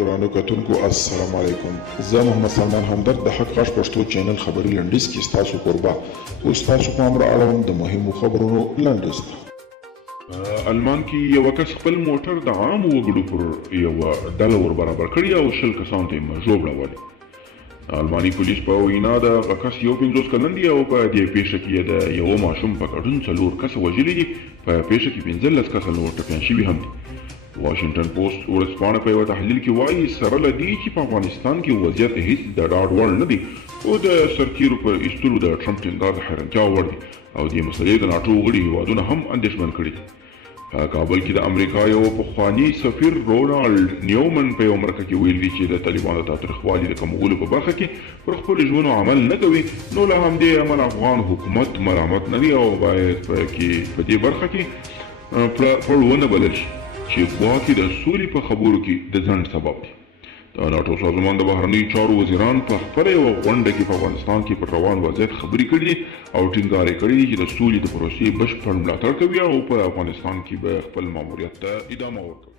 ګرانو کتونکو السلام علیکم. زه محمد سلمان همدرد د حق غږ پښتو چینل خبري لنډیز کې ستاسو کوربه اوس تاسو په امر اړوم د مهمو خبرونو لنډیز. المان کې یو کس خپل موټر د عام وګړو پر یو ډله ور برابر کړی او 20 کسانو ته یې ژوبلول. الماني پولیس په وینا د هغه کس یو 50 کلن دی او په دې پیښه کې د یو ماشوم په ګډون 4 کسه وژلي دي. په پیښه کې 15 کسه نور ټپیان شوي هم دي. واشنگټن پوسټ ورځپاڼه په یوه تحلیل کې وایي سره له دې چې په افغانستان کې وضعیت هیڅ د ډاډ وړ نه دی او د سرتیرو په ایستلو د ټرمپ ټینګار د حیرانتیا وړ دی او دې مسلې د ناټو غړي هیوادونه هم اندېښمن کړي دي. په کابل کې د امریکا یو پخواني سفیر رونالډ نیومن په یوه مرکه کې ویلي چې د طالبانو د تاوتریخوالي د کمولو په برخه کې پر خپلو ژمنو عمل نه کوي، نو له همدې امله افغان حکومت ملامت نه دی او باید په دې برخه کې پړ ونه بلل شي چې ګواکې د سولې په خبرو کې د ځنډ سبب دی. د ناټو سازمان د بهرنیو چارو وزیران په خپله یوه غونډه کې په افغانستان کې پر روان وضعیت خبرې کړي دي او ټینګار یې کړی دی چې د سولې د پروسې بشپړ ملاتړ کوي او په افغانستان کې به خپل ماموریت ته ادامه ورکوي.